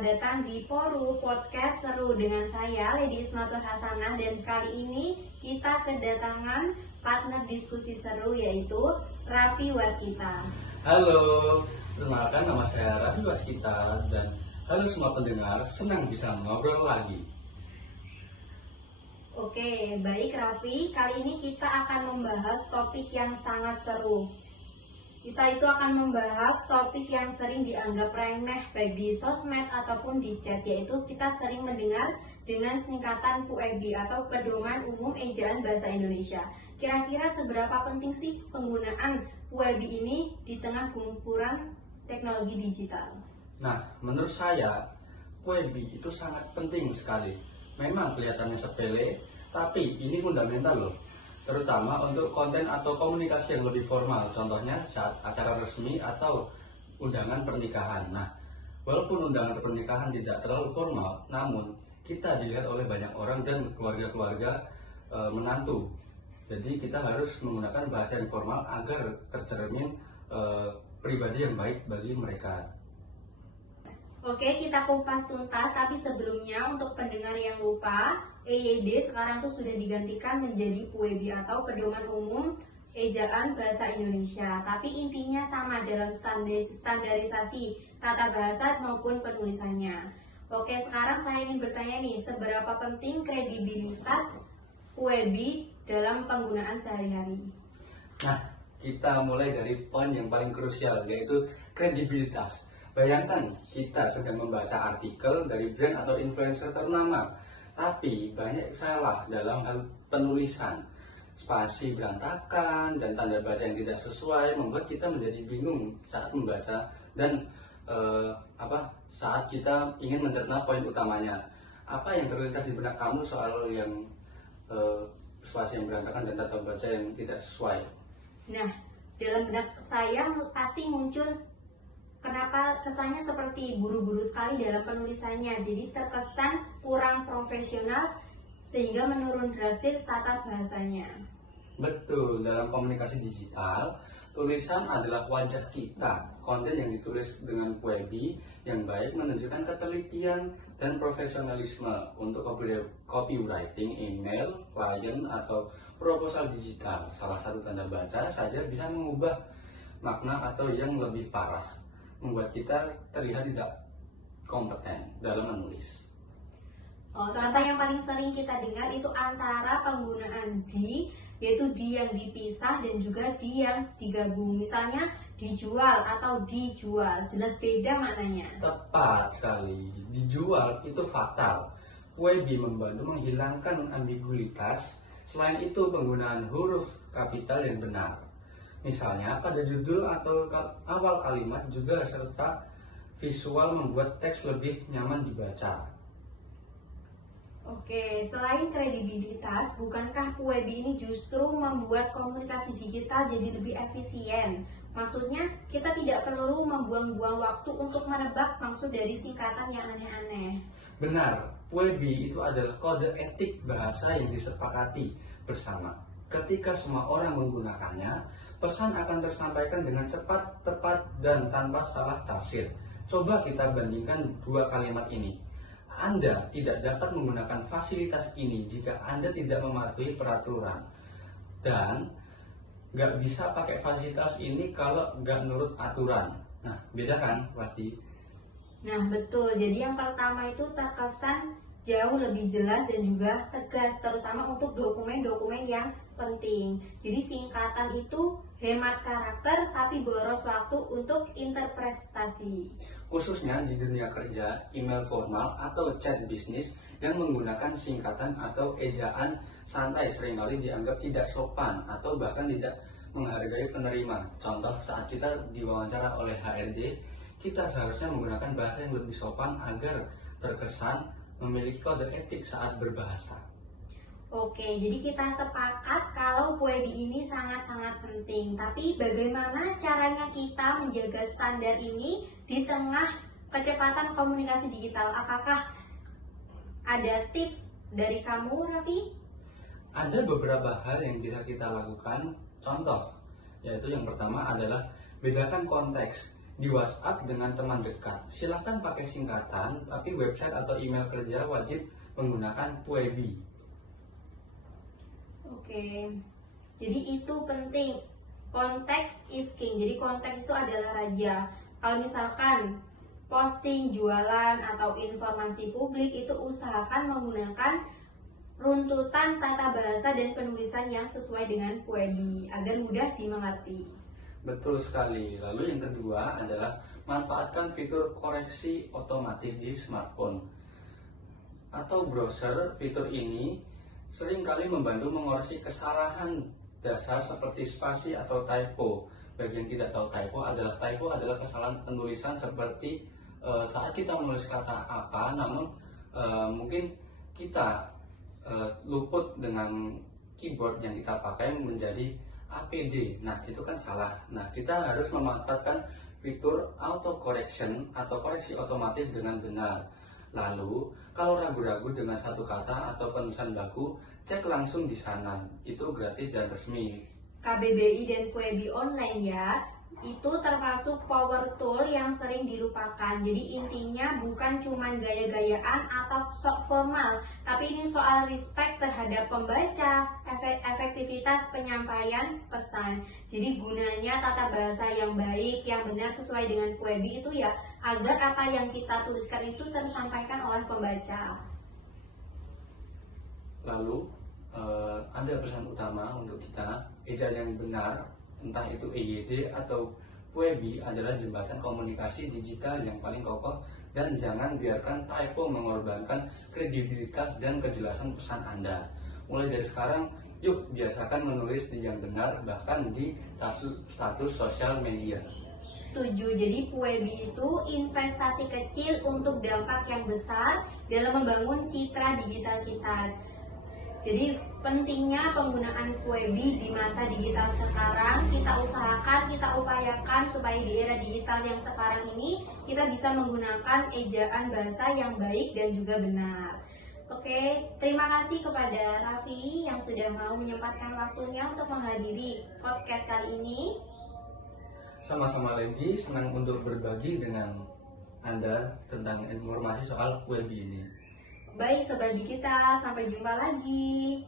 selamat datang di Poru Podcast Seru dengan saya Lady Ismatul Hasanah, dan kali ini kita kedatangan partner diskusi seru yaitu Raffi Waskita. Halo, perkenalkan nama saya Raffi Waskita dan halo semua pendengar, senang bisa ngobrol lagi. Oke, baik Raffi, kali ini kita akan membahas topik yang sangat seru. Kita itu akan membahas topik yang sering dianggap remeh baik di sosmed ataupun di chat, yaitu kita sering mendengar dengan singkatan PUEB atau Pedoman Umum Ejaan Bahasa Indonesia. Kira-kira seberapa penting sih penggunaan PUEB ini di tengah gempuran teknologi digital? Nah, menurut saya PUEB itu sangat penting sekali. Memang kelihatannya sepele, tapi ini fundamental loh. Terutama untuk konten atau komunikasi yang lebih formal, contohnya saat acara resmi atau undangan pernikahan. Nah, walaupun undangan pernikahan tidak terlalu formal, namun kita dilihat oleh banyak orang dan keluarga-keluarga menantu. Jadi kita harus menggunakan bahasa yang formal agar tercermin pribadi yang baik bagi mereka. Oke, kita kupas tuntas, tapi sebelumnya untuk pendengar yang lupa, EYD sekarang tuh sudah digantikan menjadi PUEB atau Pedoman Umum Ejaan Bahasa Indonesia. Tapi intinya sama dalam standarisasi tata bahasa maupun penulisannya. Oke, sekarang saya ingin bertanya nih, seberapa penting kredibilitas PUEB dalam penggunaan sehari-hari? Nah, kita mulai dari poin yang paling krusial, yaitu kredibilitas. Bayangkan kita sedang membaca artikel dari brand atau influencer ternama, tapi banyak salah dalam hal penulisan. Spasi berantakan dan tanda baca yang tidak sesuai membuat kita menjadi bingung saat membaca dan saat kita ingin mencerna poin utamanya. Apa yang terlintas di benak kamu soal yang spasi yang berantakan dan tanda baca yang tidak sesuai? Nah, dalam benak saya pasti muncul kenapa kesannya seperti buru-buru sekali dalam penulisannya, jadi terkesan kurang profesional sehingga menurun drastis tata bahasanya. Betul, dalam komunikasi digital, tulisan adalah wajah kita. Konten yang ditulis dengan PUEB yang baik menunjukkan ketelitian dan profesionalisme. Untuk copywriting, email, klien, atau proposal digital, salah satu tanda baca saja bisa mengubah makna atau yang lebih parah, membuat kita terlihat tidak kompeten dalam menulis. Contoh yang paling sering kita dengar itu antara penggunaan di, yaitu di yang dipisah dan juga di yang digabung. Misalnya dijual atau dijual, jelas beda maknanya. Tepat sekali, dijual itu fatal. PUEB membantu menghilangkan ambiguitas. Selain itu, penggunaan huruf kapital yang benar. Misalnya pada judul atau awal kalimat juga serta visual membuat teks lebih nyaman dibaca. Oke, selain kredibilitas, bukankah PUEB ini justru membuat komunikasi digital jadi lebih efisien? Maksudnya, kita tidak perlu membuang-buang waktu untuk menebak maksud dari singkatan yang aneh-aneh. Benar, PUEB itu adalah kode etik bahasa yang disepakati bersama. Ketika semua orang menggunakannya, pesan akan tersampaikan dengan cepat, tepat, dan tanpa salah tafsir. Coba kita bandingkan dua kalimat ini. Anda tidak dapat menggunakan fasilitas ini jika Anda tidak mematuhi peraturan. Dan nggak bisa pakai fasilitas ini kalau nggak nurut aturan. Nah, beda kan pasti? Nah, betul. Jadi yang pertama itu terkesan jauh lebih jelas dan juga tegas, terutama untuk dokumen-dokumen yang penting. Jadi singkatan itu hemat karakter tapi boros waktu untuk interpretasi. Khususnya di dunia kerja, email formal atau chat bisnis yang menggunakan singkatan atau ejaan santai seringkali dianggap tidak sopan atau bahkan tidak menghargai penerima. Contoh saat kita diwawancara oleh HRD, kita seharusnya menggunakan bahasa yang lebih sopan agar terkesan memiliki kode etik saat berbahasa. Oke, jadi kita sepakat kalau PUEB ini sangat-sangat penting. Tapi bagaimana caranya kita menjaga standar ini di tengah kecepatan komunikasi digital? Apakah ada tips dari kamu, Raffi? Ada beberapa hal yang bisa kita lakukan. Contoh, yaitu yang pertama adalah bedakan konteks. di WhatsApp dengan teman dekat. Silahkan pakai singkatan, tapi website atau email kerja wajib menggunakan Puebi. Oke, jadi itu penting. Konteks is king. Jadi konteks itu adalah raja. Kalau misalkan posting jualan atau informasi publik itu usahakan menggunakan runtutan tata bahasa dan penulisan yang sesuai dengan Puebi agar mudah dimengerti. Betul sekali. Lalu yang kedua adalah manfaatkan fitur koreksi otomatis di smartphone atau browser. Fitur ini seringkali membantu mengoreksi kesalahan dasar seperti spasi atau typo. Bagi yang tidak tahu, typo adalah kesalahan penulisan seperti saat kita menulis kata apa, namun mungkin kita luput dengan keyboard yang kita pakai menjadi APD. Nah, itu kan salah. Nah, kita harus memanfaatkan fitur auto correction atau koreksi otomatis dengan benar. Lalu, kalau ragu-ragu dengan satu kata atau penulisan baku, cek langsung di sana. Itu gratis dan resmi. KBBI dan Puebi online ya, itu termasuk power tool yang sering dilupakan. Jadi intinya bukan cuma gaya-gayaan atau sok formal, tapi ini soal respect terhadap pembaca, efektivitas penyampaian pesan. Jadi gunanya tata bahasa yang baik, yang benar sesuai dengan Puebi itu ya, agar apa yang kita tuliskan itu tersampaikan oleh pembaca. Lalu ada pesan utama untuk kita. Ejaan yang benar, entah itu EYD atau Puebi, adalah jembatan komunikasi digital yang paling kokoh, dan jangan biarkan typo mengorbankan kredibilitas dan kejelasan pesan Anda. Mulai dari sekarang, yuk biasakan menulis yang benar bahkan di status sosial media. Setuju, jadi Puebi itu investasi kecil untuk dampak yang besar dalam membangun citra digital kita. Jadi pentingnya penggunaan Puebi di masa digital sekarang, kita usahakan, kita upayakan supaya di era digital yang sekarang ini kita bisa menggunakan ejaan bahasa yang baik dan juga benar. Oke, terima kasih kepada Raffi yang sudah mau menyempatkan waktunya untuk menghadiri podcast kali ini. Sama-sama Lady, senang untuk berbagi dengan Anda tentang informasi soal Puebi ini. Baik Sobat Di kita, sampai jumpa lagi.